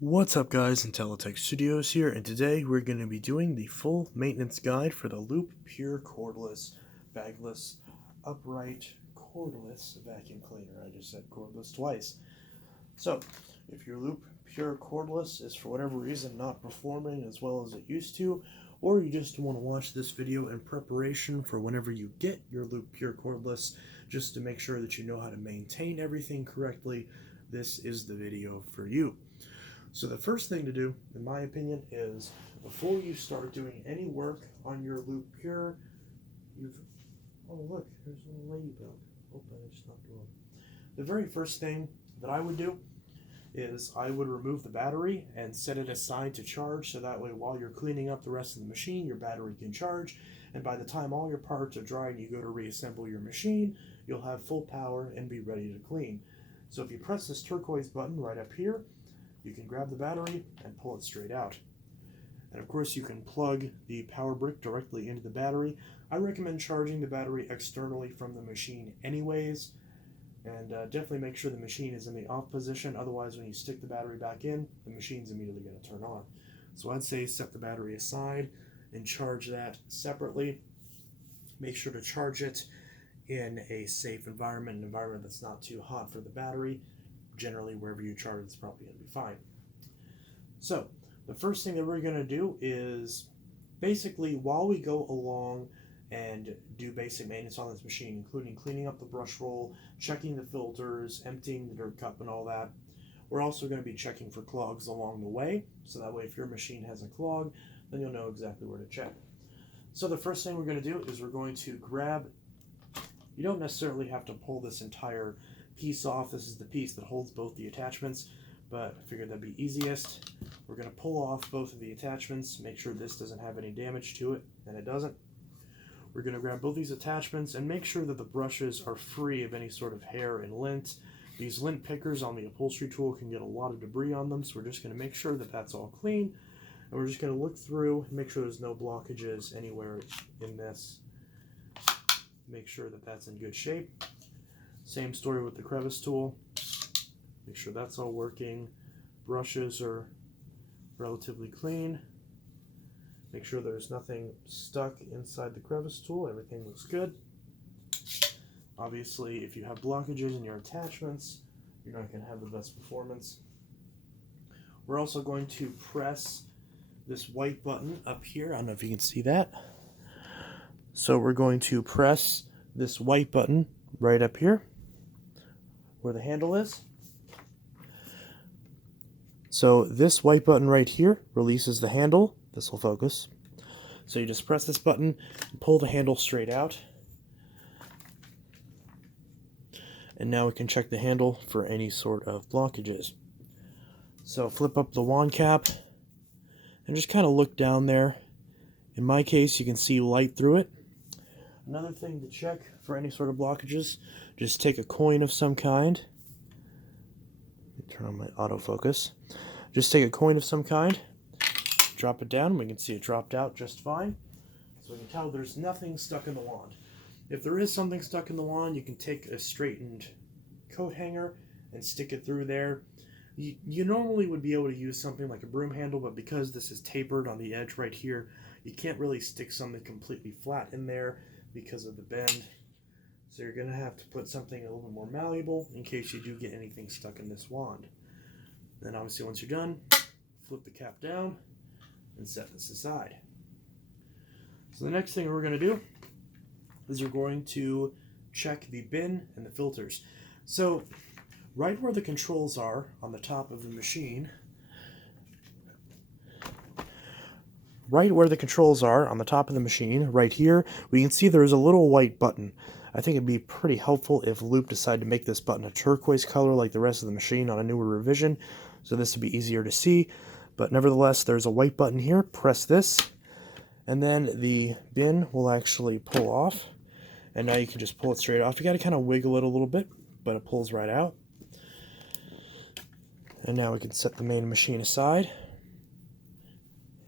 What's up guys, Untitled Studios here, and today we're going to be doing the full maintenance guide for the Lupe Pure Cordless, bagless, upright, cordless vacuum cleaner. I just said cordless twice. So, if your Lupe Pure Cordless is for whatever reason not performing as well as it used to, or you just want to watch this video in preparation for whenever you get your Lupe Pure Cordless, just to make sure that you know how to maintain everything correctly, this is the video for you. So the first thing to do, in my opinion, is before you start doing any work on your Lupe Pure, oh look, there's a little ladybug. Oh, I just knocked her off. The very first thing that I would do is I would remove the battery and set it aside to charge, so that way while you're cleaning up the rest of the machine, your battery can charge, and by the time all your parts are dry and you go to reassemble your machine, you'll have full power and be ready to clean. So if you press this turquoise button right up here, you can grab the battery and pull it straight out. And of course you can plug the power brick directly into the battery. I recommend charging the battery externally from the machine anyways, and definitely make sure the machine is in the off position, otherwise when you stick the battery back in, the machine's immediately going to turn on. So I'd say set the battery aside and charge that separately. Make sure to charge it in a safe environment, an environment that's not too hot for the battery. Generally, wherever you charge, it's probably going to be fine. So, the first thing that we're going to do is basically, while we go along and do basic maintenance on this machine, including cleaning up the brush roll, checking the filters, emptying the dirt cup and all that, we're also going to be checking for clogs along the way, so that way if your machine has a clog, then you'll know exactly where to check. So the first thing we're going to do is we're going to grab, you don't necessarily have to pull this entire piece off. This is the piece that holds both the attachments, but I figured that'd be easiest. We're going to pull off both of the attachments, make sure this doesn't have any damage to it, and it doesn't. We're going to grab both these attachments and make sure that the brushes are free of any sort of hair and lint. These lint pickers on the upholstery tool can get a lot of debris on them, so we're just going to make sure that that's all clean, and we're just going to look through and make sure there's no blockages anywhere in this. Make sure that that's in good shape. Same story with the crevice tool. Make sure that's all working. Brushes are relatively clean. Make sure there's nothing stuck inside the crevice tool. Everything looks good. Obviously, if you have blockages in your attachments, you're not going to have the best performance. We're also going to press this white button up here. I don't know if you can see that. So we're going to press this white button right up here, where the handle is. So this white button right here releases the handle. This will focus. So you just press this button and pull the handle straight out. And now we can check the handle for any sort of blockages. So flip up the wand cap and just kind of look down there. In my case, you can see light through it. Another thing to check for any sort of blockages, just take a coin of some kind. Turn on my autofocus. Just take a coin of some kind, drop it down. We can see it dropped out just fine. So we can tell there's nothing stuck in the wand. If there is something stuck in the wand, you can take a straightened coat hanger and stick it through there. You normally would be able to use something like a broom handle, but because this is tapered on the edge right here, you can't really stick something completely flat in there because of the bend. So you're going to have to put something a little bit more malleable in case you do get anything stuck in this wand. Then obviously once you're done, flip the cap down and set this aside. So the next thing we're going to do is we're going to check the bin and the filters. So right where the controls are on the top of the machine, right here, we can see there's a little white button. I think it'd be pretty helpful if Lupe decided to make this button a turquoise color like the rest of the machine on a newer revision, so this would be easier to see. But nevertheless, there's a white button here. Press this, and then the bin will actually pull off, and now you can just pull it straight off. You got to kind of wiggle it a little bit, but it pulls right out. And now we can set the main machine aside.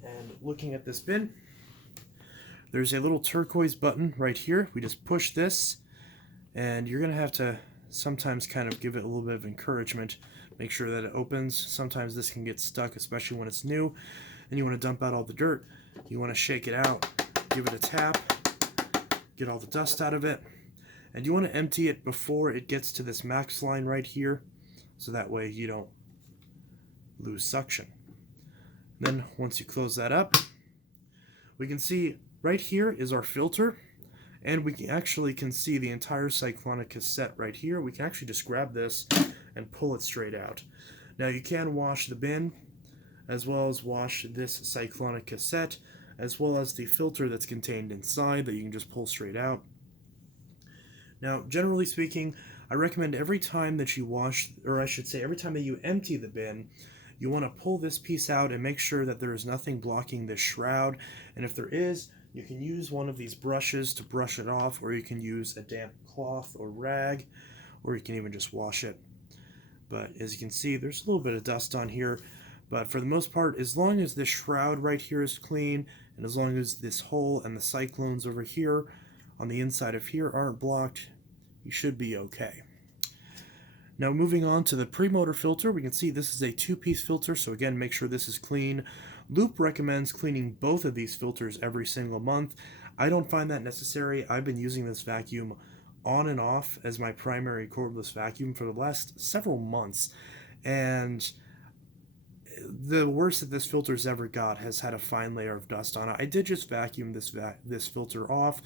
And looking at this bin, there's a little turquoise button right here. We just push this, and you're going to have to sometimes kind of give it a little bit of encouragement Make sure that it opens. Sometimes this can get stuck, especially when it's new, and you want to dump out all the dirt. You want to shake it out, give it a tap, get all the dust out of it, and you want to empty it before it gets to this max line right here, so that way you don't lose suction. Then once you close that up, we can see right here is our filter, and we actually can see the entire cyclonic cassette right here. We can actually just grab this and pull it straight out. Now you can wash the bin, as well as wash this cyclonic cassette, as well as the filter that's contained inside that you can just pull straight out. Now, generally speaking, I recommend every time that you wash, or I should say every time that you empty the bin, you want to pull this piece out and make sure that there is nothing blocking this shroud. And if there is, you can use one of these brushes to brush it off, or you can use a damp cloth or rag, or you can even just wash it. But as you can see, there's a little bit of dust on here, but for the most part, as long as this shroud right here is clean, and as long as this hole and the cyclones over here on the inside of here aren't blocked, you should be okay. Now moving on to the pre-motor filter, we can see this is a two-piece filter, so again, make sure this is clean. Loop recommends cleaning both of these filters every single month. I don't find that necessary. I've been using this vacuum on and off as my primary cordless vacuum for the last several months, and the worst that this filter's ever got has had a fine layer of dust on it. I did just vacuum this filter off,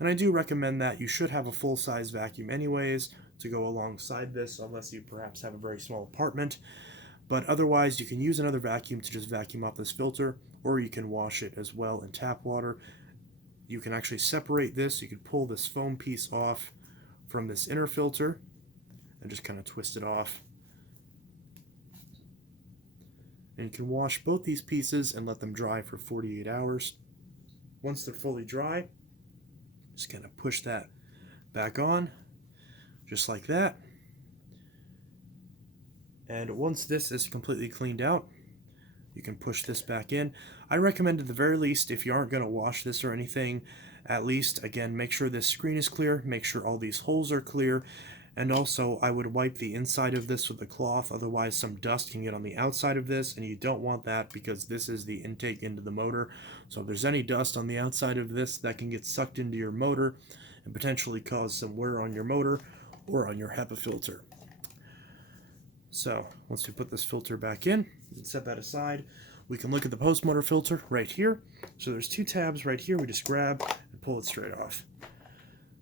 and I do recommend that you should have a full-size vacuum anyways to go alongside this, unless you perhaps have a very small apartment. But otherwise, you can use another vacuum to just vacuum off this filter, or you can wash it as well in tap water. You can actually separate this. You can pull this foam piece off from this inner filter and just kind of twist it off. And you can wash both these pieces and let them dry for 48 hours. Once they're fully dry, just kind of push that back on, just like that. And once this is completely cleaned out, you can push this back in. I recommend at the very least, if you aren't going to wash this or anything, at least, again, make sure this screen is clear, make sure all these holes are clear, and also I would wipe the inside of this with a cloth, otherwise some dust can get on the outside of this, and you don't want that because this is the intake into the motor. So if there's any dust on the outside of this, that can get sucked into your motor and potentially cause some wear on your motor or on your Hepa filter. So once we put this filter back in, you can set that aside. We can look at the post-motor filter right here. So there's two tabs right here. We just grab and pull it straight off.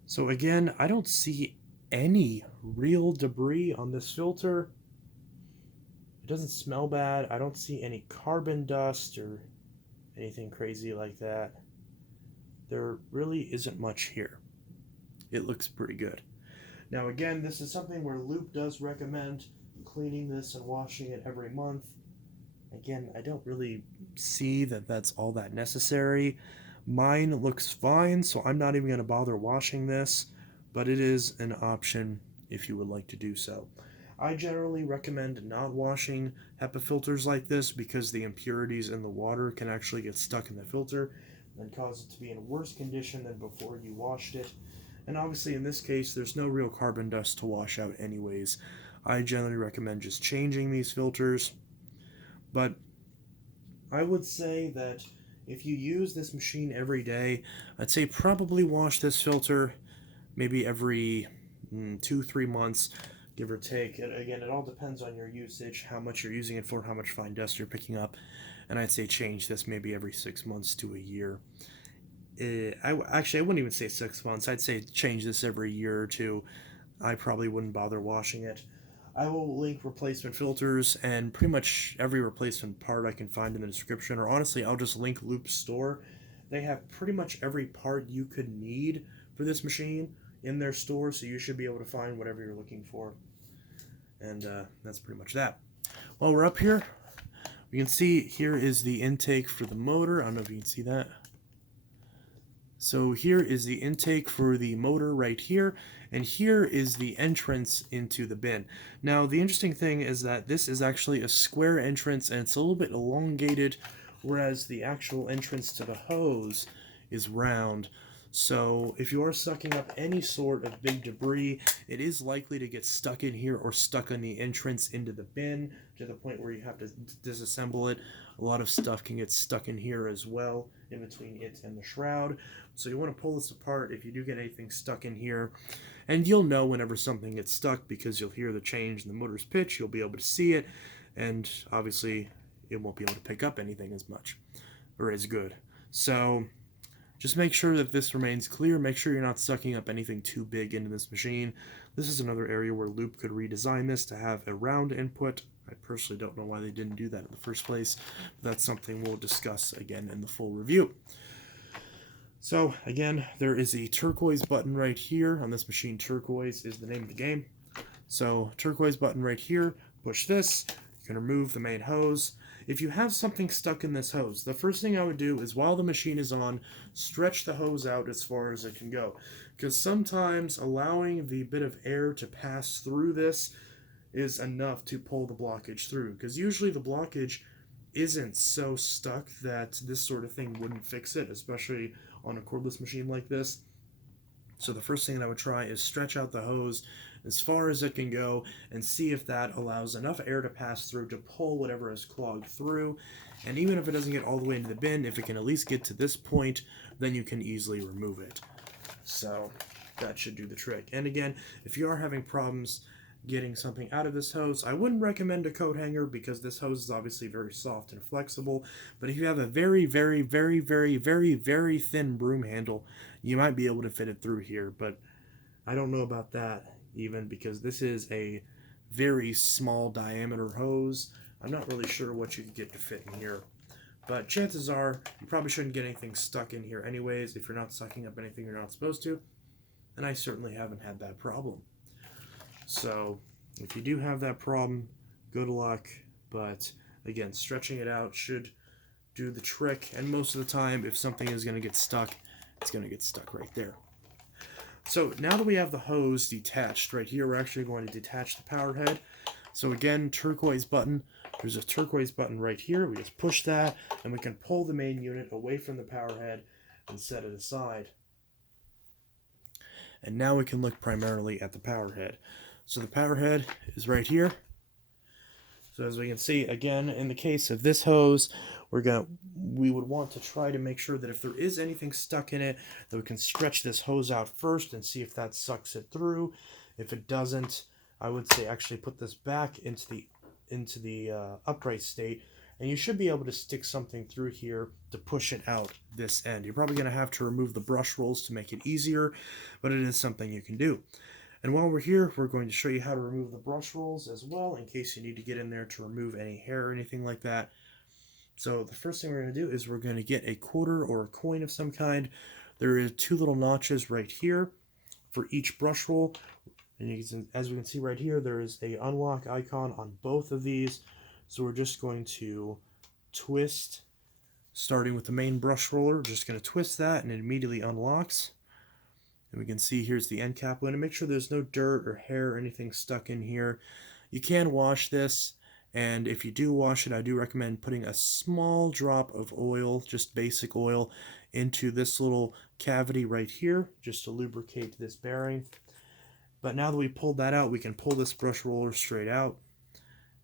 So again, I don't see any real debris on this filter. It doesn't smell bad. I don't see any carbon dust or anything crazy like that. There really isn't much here. It looks pretty good. Now again, this is something where Loop does recommend cleaning this and washing it every month. Again, I don't really see that that's all that necessary. Mine looks fine, so I'm not even going to bother washing this, but it is an option if you would like to do so. I generally recommend not washing Hepa filters like this because the impurities in the water can actually get stuck in the filter and cause it to be in worse condition than before you washed it. And obviously in this case, there's no real carbon dust to wash out anyways. I generally recommend just changing these filters. But I would say that if you use this machine every day, I'd say probably wash this filter maybe every 2-3 months, give or take. And again, it all depends on your usage, how much you're using it for, how much fine dust you're picking up. And I'd say change this maybe every 6 months to a year. I wouldn't even say 6 months. I'd say change this every year or two. I probably wouldn't bother washing it. I will link replacement filters and pretty much every replacement part I can find in the description, or honestly, I'll just link Loop's store. They have pretty much every part you could need for this machine in their store, so you should be able to find whatever you're looking for. And that's pretty much that. While we're up here, we can see here is the intake for the motor. I don't know if you can see that. So here is the intake for the motor right here, and here is the entrance into the bin. Now the interesting thing is that this is actually a square entrance and it's a little bit elongated, whereas the actual entrance to the hose is round. So if you are sucking up any sort of big debris, it is likely to get stuck in here or stuck on the entrance into the bin to the point where you have to disassemble it. A lot of stuff can get stuck in here as well, in between it and the shroud. So you want to pull this apart if you do get anything stuck in here. And you'll know whenever something gets stuck because you'll hear the change in the motor's pitch. You'll be able to see it. And obviously, it won't be able to pick up anything as much or as good. So just make sure that this remains clear. Make sure you're not sucking up anything too big into this machine. This is another area where Loop could redesign this to have a round input. I personally don't know why they didn't do that in the first place. But that's something we'll discuss again in the full review. So again, there is a turquoise button right here on this machine. Turquoise is the name of the game. So turquoise button right here, push this, you can remove the main hose. If you have something stuck in this hose, the first thing I would do is while the machine is on, stretch the hose out as far as it can go. Because sometimes allowing the bit of air to pass through this is enough to pull the blockage through. Because usually the blockage isn't so stuck that this sort of thing wouldn't fix it, especially on a cordless machine like this. So the first thing that I would try is stretch out the hose as far as it can go and see if that allows enough air to pass through to pull whatever is clogged through. And even if it doesn't get all the way into the bin, if it can at least get to this point, then you can easily remove it. So that should do the trick. And again, if you are having problems getting something out of this hose, I wouldn't recommend a coat hanger because this hose is obviously very soft and flexible. But if you have a very, very, very, very, very, very thin broom handle, you might be able to fit it through here. But I don't know about that even because this is a very small diameter hose. I'm not really sure what you can get to fit in here. But chances are you probably shouldn't get anything stuck in here anyways if you're not sucking up anything you're not supposed to. And I certainly haven't had that problem. So if you do have that problem, good luck. But again, stretching it out should do the trick. And most of the time, if something is going to get stuck, it's going to get stuck right there. So now that we have the hose detached right here, we're actually going to detach the power head. So again, turquoise button. There's a turquoise button right here. We just push that and we can pull the main unit away from the power head and set it aside. And now we can look primarily at the power head. So the power head is right here. So as we can see, again, in the case of this hose, we would want to try to make sure that if there is anything stuck in it, that we can stretch this hose out first and see if that sucks it through. If it doesn't, I would say actually put this back into the upright state, and you should be able to stick something through here to push it out this end. You're probably going to have to remove the brush rolls to make it easier, but it is something you can do. And while we're here, we're going to show you how to remove the brush rolls as well, in case you need to get in there to remove any hair or anything like that. So the first thing we're going to do is we're going to get a quarter or a coin of some kind. There is 2 little notches right here for each brush roll. And you can, as we can see right here, there is a unlock icon on both of these. So we're just going to twist, starting with the main brush roller. We're just going to twist that and it immediately unlocks. And we can see here's the end cap. We're going to make sure there's no dirt or hair or anything stuck in here. You can wash this. And if you do wash it, I do recommend putting a small drop of oil, just basic oil, into this little cavity right here, just to lubricate this bearing. But now that we pulled that out, we can pull this brush roller straight out.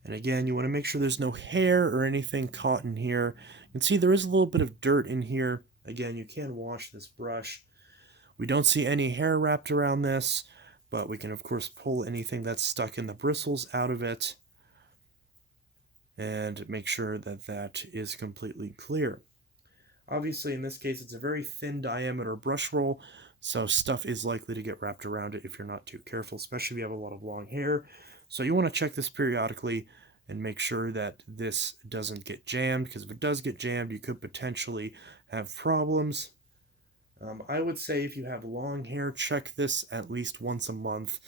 And again, you want to make sure there's no hair or anything caught in here. You can see there is a little bit of dirt in here. Again, you can wash this brush. We don't see any hair wrapped around this, but we can of course pull anything that's stuck in the bristles out of it and make sure that that is completely clear. Obviously, in this case, it's a very thin diameter brush roll, so stuff is likely to get wrapped around it if you're not too careful, especially if you have a lot of long hair. So you want to check this periodically and make sure that this doesn't get jammed, because if it does get jammed, you could potentially have problems. I would say if you have long hair, check this at least once a month.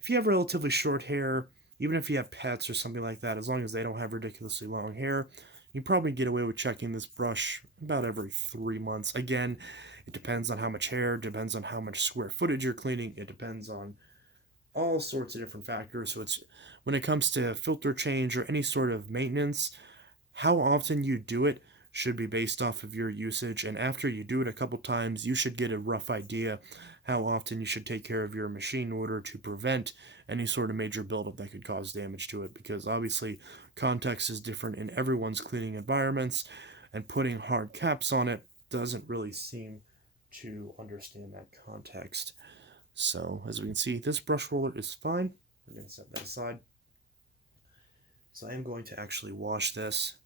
If you have relatively short hair, even if you have pets or something like that, as long as they don't have ridiculously long hair, you probably get away with checking this brush about every 3 months. Again, it depends on how much hair, depends on how much square footage you're cleaning, it depends on all sorts of different factors. So it's when it comes to filter change or any sort of maintenance, how often you do it should be based off of your usage, and after you do it a couple times, you should get a rough idea how often you should take care of your machine in order to prevent any sort of major buildup that could cause damage to it, because obviously context is different in everyone's cleaning environments, and putting hard caps on it doesn't really seem to understand that context. So as we can see, this brush roller is fine. We're going to set that aside. So I am going to actually wash this,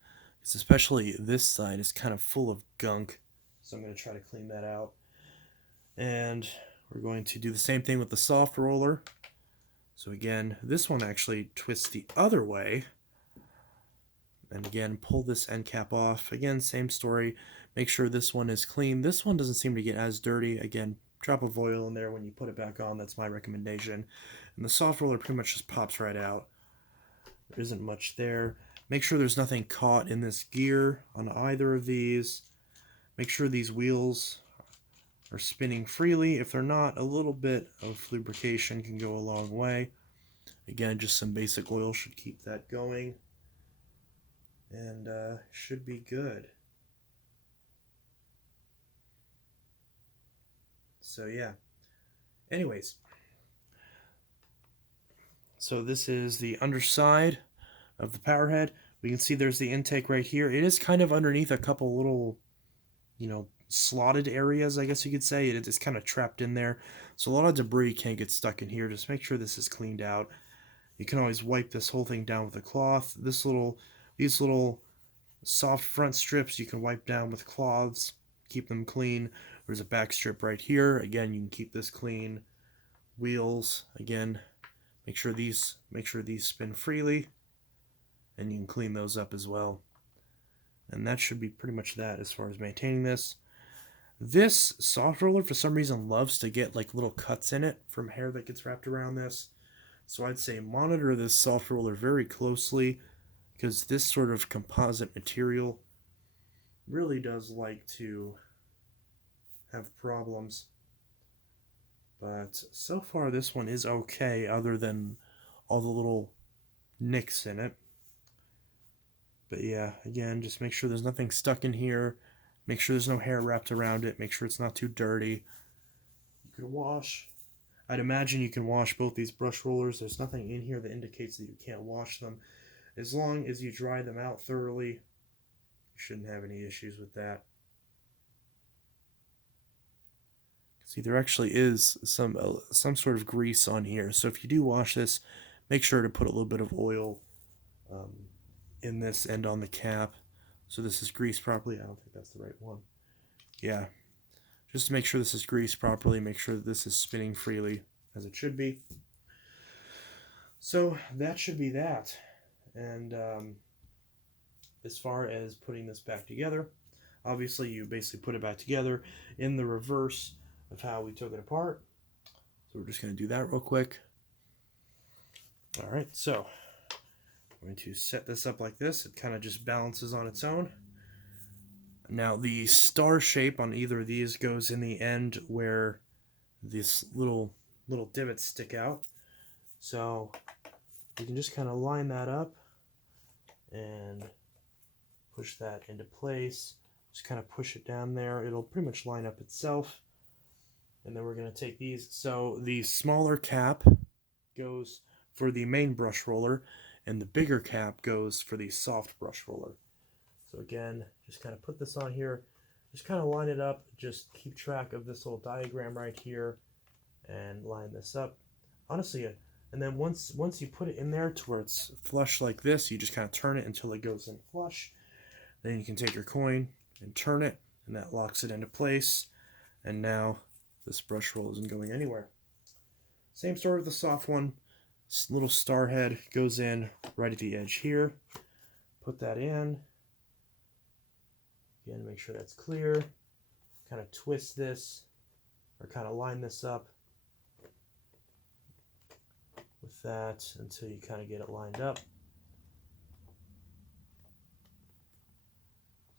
because especially this side is kind of full of gunk. So I'm going to try to clean that out. And we're going to do the same thing with the soft roller. So again, this one actually twists the other way. And again, pull this end cap off. Again, same story. Make sure this one is clean. This one doesn't seem to get as dirty. Again, drop of oil in there when you put it back on. That's my recommendation. And the soft roller pretty much just pops right out. There isn't much there. Make sure there's nothing caught in this gear on either of these. Make sure these wheels are spinning freely. If they're not, a little bit of lubrication can go a long way. Again, just some basic oil should keep that going. And should be good. So yeah. Anyways. So this is the underside of the power head. We can see there's the intake right here. It is kind of underneath a couple little, slotted areas, I guess you could say. It is kind of trapped in there. So a lot of debris can't get stuck in here. Just make sure this is cleaned out. You can always wipe this whole thing down with a cloth. These little soft front strips you can wipe down with cloths. Keep them clean. There's a back strip right here. Again, you can keep this clean. Wheels, again, make sure these spin freely, and you can clean those up as well. And that should be pretty much that as far as maintaining this. This soft roller, for some reason, loves to get like little cuts in it from hair that gets wrapped around this. So I'd say monitor this soft roller very closely, because this sort of composite material really does like to have problems. But so far this one is okay, other than all the little nicks in it. But yeah, again, just make sure there's nothing stuck in here. Make sure there's no hair wrapped around it. Make sure it's not too dirty. You can wash. I'd imagine you can wash both these brush rollers. There's nothing in here that indicates that you can't wash them. As long as you dry them out thoroughly, you shouldn't have any issues with that. See, there actually is some sort of grease on here. So if you do wash this, make sure to put a little bit of oil in this and on the cap. So this is greased properly. I don't think that's the right one. Yeah. Just to make sure this is greased properly, make sure that this is spinning freely as it should be. So that should be that. And as far as putting this back together, obviously you basically put it back together in the reverse of how we took it apart. So we're just going to do that real quick. Alright, so I'm going to set this up like this. It kind of just balances on its own. Now the star shape on either of these goes in the end where these little divots stick out. So you can just kind of line that up and push that into place. Just kind of push it down there. It'll pretty much line up itself. And then we're going to take these. So the smaller cap goes for the main brush roller, and the bigger cap goes for the soft brush roller. So again, just kind of put this on here. Just kind of line it up. Just keep track of this little diagram right here and line this up. Honestly, and then once you put it in there to where it's flush like this, you just kind of turn it until it goes in flush. Then you can take your coin and turn it, and that locks it into place. And now this brush roll isn't going anywhere. Same story with the soft one. This little star head goes in right at the edge here. Put that in. Again, make sure that's clear. Kind of twist this, or kind of line this up with that until you kind of get it lined up.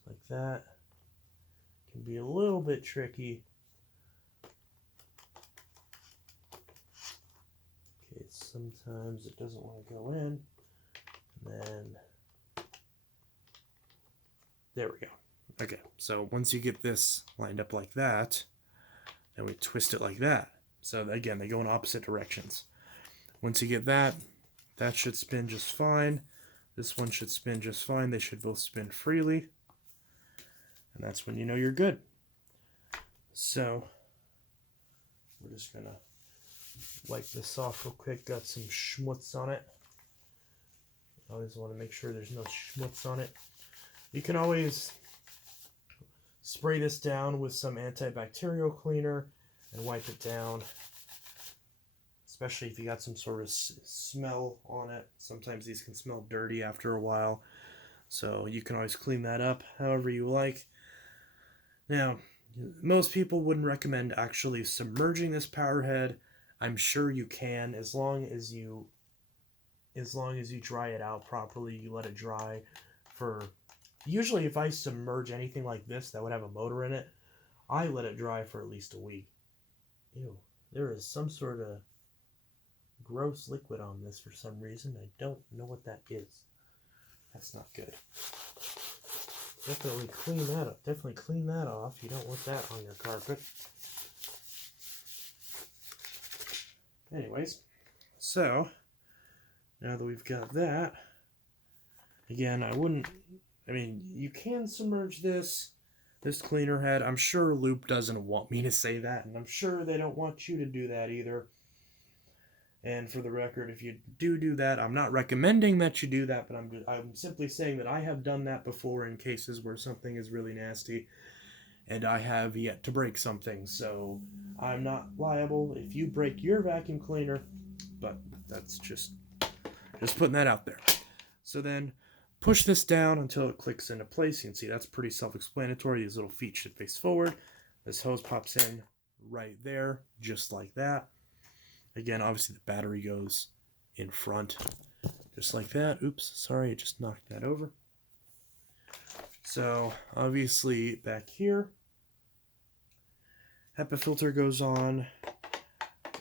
Like that. Can be a little bit tricky. Okay, sometimes it doesn't want to go in. And then there we go. Okay, so once you get this lined up like that, then we twist it like that. So again, they go in opposite directions. Once you get that, that should spin just fine. This one should spin just fine. They should both spin freely. And that's when you know you're good. So we're just gonna wipe this off real quick. Got some schmutz on it. Always want to make sure there's no schmutz on it. You can always spray this down with some antibacterial cleaner and wipe it down, especially if you got some sort of smell on it. Sometimes these can smell dirty after a while, so you can always clean that up however you like. Now, most people wouldn't recommend actually submerging this power head. I'm sure you can, as long as you dry it out properly. You let it dry for, usually if I submerge anything like this that would have a motor in it, I let it dry for at least a week. Ew, there is some sort of gross liquid on this for some reason. I don't know what that is. That's not good. Definitely clean that up. Definitely clean that off. You don't want that on your carpet. Anyways, so now that we've got that, again, you can submerge this cleaner head. I'm sure Lupe doesn't want me to say that, and I'm sure they don't want you to do that either. And for the record, if you do that, I'm not recommending that you do that, but I'm simply saying that I have done that before in cases where something is really nasty, and I have yet to break something. So I'm not liable if you break your vacuum cleaner, but that's just putting that out there. So then push this down until it clicks into place. You can see that's pretty self-explanatory. These little feet should face forward. This hose pops in right there, just like that. Again, obviously the battery goes in front, just like that. Oops, sorry, I just knocked that over. So obviously back here, Hepa filter goes on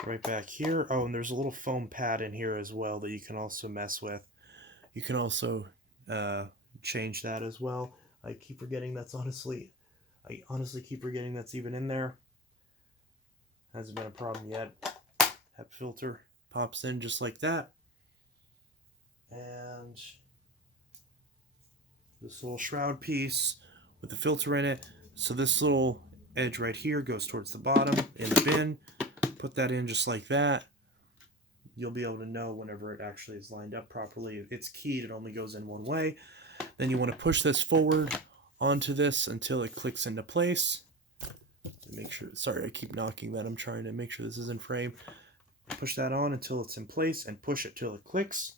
right back here. Oh, and there's a little foam pad in here as well that you can also mess with. You can also change that as well. I keep forgetting I honestly keep forgetting that's even in there. Hasn't been a problem yet. Hepa filter pops in just like that. And this little shroud piece with the filter in it. So this little edge right here goes towards the bottom in the bin. Put that in just like that. You'll be able to know whenever it actually is lined up properly. If it's keyed, it only goes in one way. Then you want to push this forward onto this until it clicks into place. Make sure, sorry, I keep knocking that. I'm trying to make sure this is in frame. Push that on until it's in place and push it till it clicks.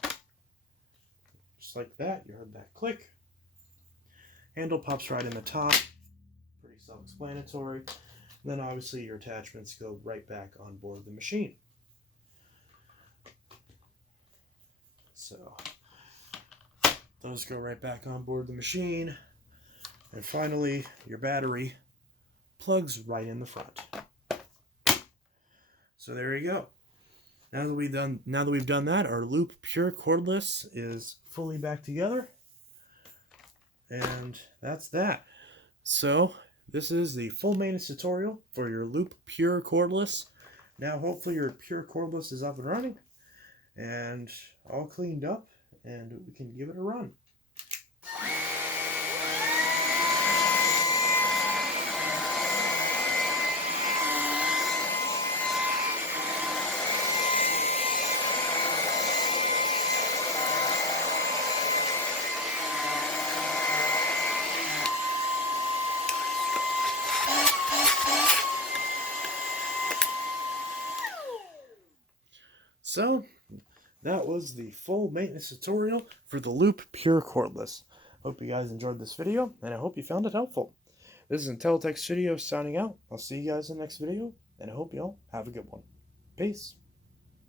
Just like that. You heard that click. Handle pops right in the top. Pretty self-explanatory. Then obviously your attachments go right back on board the machine. So those go right back on board the machine. And finally, your battery plugs right in the front. So there you go. Now that we've done that, our Lupe Pure Cordless is fully back together. And that's that. So this is the full maintenance tutorial for your Lupe Pure Cordless. Now hopefully your Pure Cordless is up and running and all cleaned up, and we can give it a run. So that was the full maintenance tutorial for the Lupe Pure Cordless. Hope you guys enjoyed this video, and I hope you found it helpful. This is Untitled Studios signing out. I'll see you guys in the next video, and I hope y'all have a good one. Peace.